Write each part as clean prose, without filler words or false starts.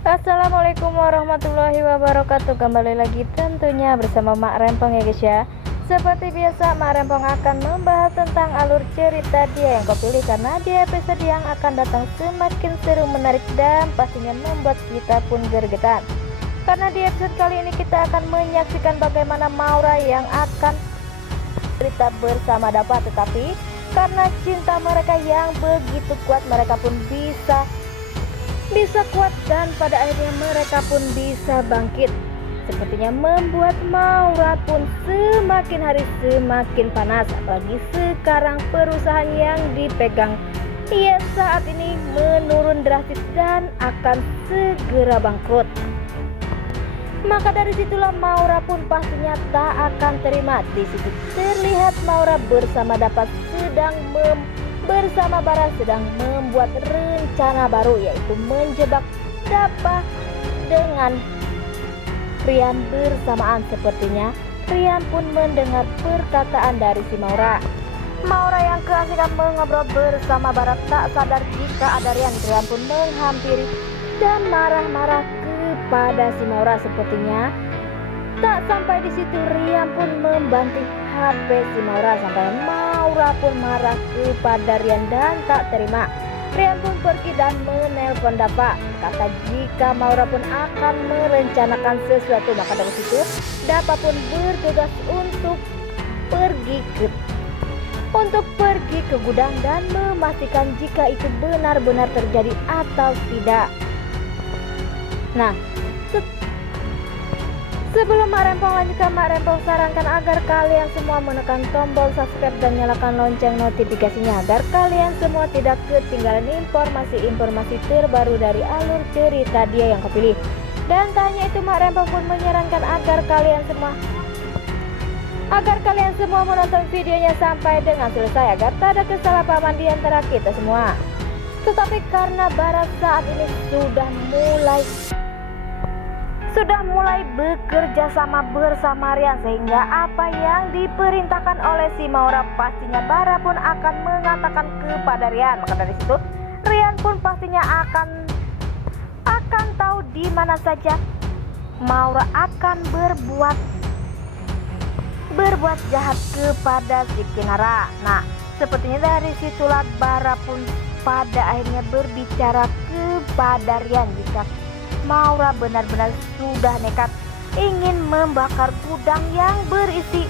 Assalamualaikum warahmatullahi wabarakatuh. Kembali lagi tentunya bersama Mak Rempong ya guys ya. Seperti biasa Mak Rempong akan membahas tentang alur cerita dia yang kau pilih, karena di episode yang akan datang semakin seru, menarik, dan pastinya membuat kita pun gergetan. Karena di episode kali ini kita akan menyaksikan bagaimana Maura yang akan cerita bersama Dapa, tetapi karena cinta mereka yang begitu kuat, mereka pun bisa kuat, dan pada akhirnya mereka pun bisa bangkit. Sepertinya membuat Maura pun semakin hari semakin panas, apalagi sekarang perusahaan yang dipegang ia saat ini menurun drastis dan akan segera bangkrut. Maka dari situlah Maura pun pastinya tak akan terima. Di situ terlihat Maura bersama Dapa bersama Bara sedang membuat rencana baru, yaitu menjebak Dapa dengan Rian bersamaan. Sepertinya Rian pun mendengar perkataan dari si Maura. Maura yang keasikan mengobrol bersama Bara tak sadar jika ada Rian. Rian pun menghampiri dan marah-marah kepada si Maura. Sepertinya tak sampai di situ, Rian pun membanting HP si Maura sampai Maura pun marah kepada Rian dan tak terima. Rian pun pergi dan menelpon Dapa. Kata jika Maura pun akan merencanakan sesuatu, maka dari situ Dapa pun bergegas untuk pergi ke gudang dan memastikan jika itu benar-benar terjadi atau tidak. Nah, sebelum Mak Rempong lanjutkan, Mak Rempong sarankan agar kalian semua menekan tombol subscribe dan nyalakan lonceng notifikasinya, agar kalian semua tidak ketinggalan informasi-informasi terbaru dari alur cerita dia yang kau pilih. Dan tak hanya itu, Mak Rempong pun menyarankan agar kalian semua menonton videonya sampai dengan selesai, agar tak ada kesalahpahaman di antara kita semua. Tetapi karena Bara saat ini sudah mulai bekerja sama bersama Rian, sehingga apa yang diperintahkan oleh si Maura pastinya Bara pun akan mengatakan kepada Rian. Maka dari situ Rian pun pastinya akan tahu di mana saja Maura akan berbuat jahat kepada si Kinara. Nah, sepertinya dari situlah Bara pun pada akhirnya berbicara kepada Rian jika Maura benar-benar sudah nekat ingin membakar gudang yang berisi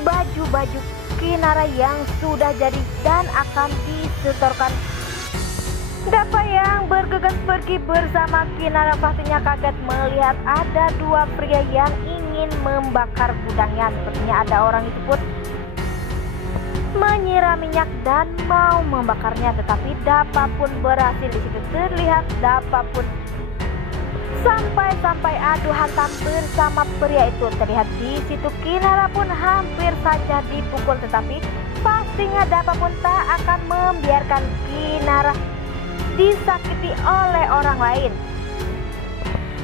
baju-baju Kinara yang sudah jadi dan akan disetorkan. Dapa yang bergegas pergi bersama Kinara pastinya kaget melihat ada dua pria yang ingin membakar gudangnya. Sepertinya ada orang itu pun menyiram minyak dan mau membakarnya, tetapi Dapa pun berhasil. Di situ terlihat Dapa pun sampai adu hantam bersama pria itu. Terlihat di situ Kinara pun hampir saja dipukul, tetapi pastinya Dapa pun tak akan membiarkan Kinara disakiti oleh orang lain.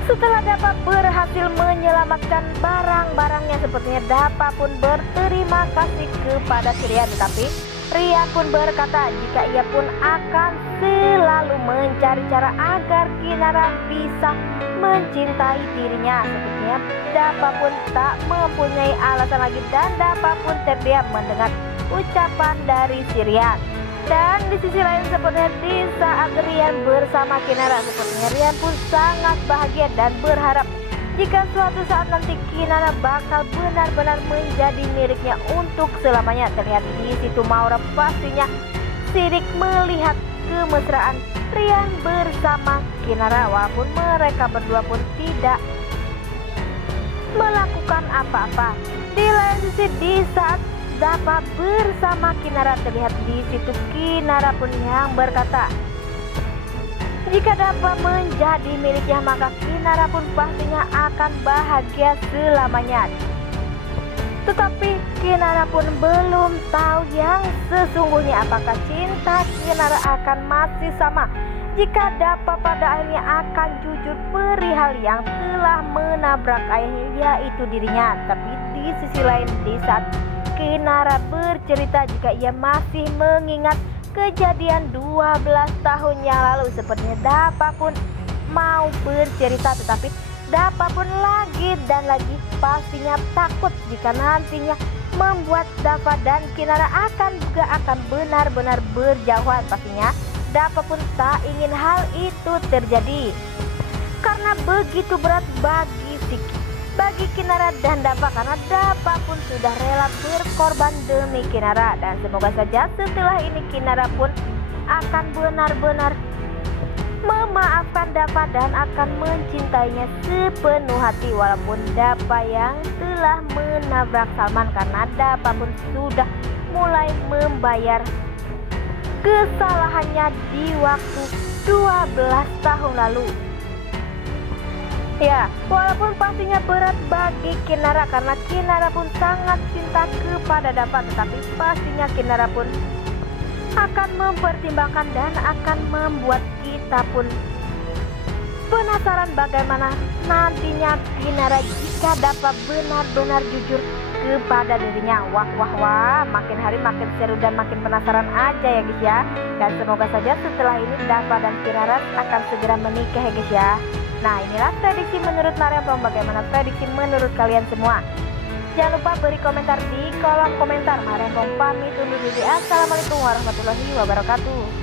Setelah Dapa berhasil menyelamatkan barang-barangnya, sepertinya Dapa pun berterima kasih kepada si Rian, tetapi Rian pun berkata jika ia pun akan selalu mencari cara agar Kinara bisa mencintai dirinya. Sepertinya Dapa pun tak mempunyai alasan lagi, dan Dapa pun terdiam mendengar ucapan dari si Rian. Dan di sisi lain, sepertinya di saat Rian bersama Kinara, sepertinya Rian pun sangat bahagia dan berharap jika suatu saat nanti Kinara bakal benar-benar menjadi miliknya untuk selamanya. Terlihat di situ Maura pastinya sirik melihat kemesraan Rian bersama Kinara, walaupun mereka berdua pun tidak melakukan apa-apa. Di lain sisi, di saat Dapa bersama Kinara, terlihat di situ Kinara pun yang berkata jika Dapa menjadi miliknya, maka Kinara pun pastinya akan bahagia selamanya. Tetapi Kinara pun belum tahu yang sesungguhnya, apakah cinta Kinara akan masih sama jika Dapa pada akhirnya akan jujur perihal yang telah menabrak ayahnya, yaitu dirinya. Tapi di sisi lain, di saat Kinara bercerita jika ia masih mengingat kejadian 12 tahun yang lalu, sepertinya Dapa pun mau bercerita, tetapi Dapa pun lagi dan lagi pastinya takut jika nantinya membuat Dapa dan Kinara akan benar-benar berjauhan. Pastinya Dapa pun tak ingin hal itu terjadi karena begitu berat bagi Kinara dan Dapa, karena Dapa pun sudah rela berkorban demi Kinara. Dan semoga saja setelah ini Kinara pun akan benar-benar memaafkan Dapa dan akan mencintainya sepenuh hati, walaupun Dapa yang telah menabrak Salman, karena Dapa pun sudah mulai membayar kesalahannya di waktu 12 tahun lalu. Ya, walaupun pastinya berat bagi Kinara karena Kinara pun sangat cinta kepada Dapa, tetapi pastinya Kinara pun akan mempertimbangkan dan akan membuat kita pun penasaran bagaimana nantinya Kinara jika Dapa benar-benar jujur kepada dirinya. Wah, makin hari makin seru dan makin penasaran aja ya guys ya. Dan semoga saja setelah ini Dapa dan Kinara akan segera menikah ya guys ya. Nah, inilah prediksi menurut Marempong. Bagaimana prediksi menurut kalian semua? Jangan lupa beri komentar di kolom komentar. Marempong pamit undur diri. Assalamualaikum warahmatullahi wabarakatuh.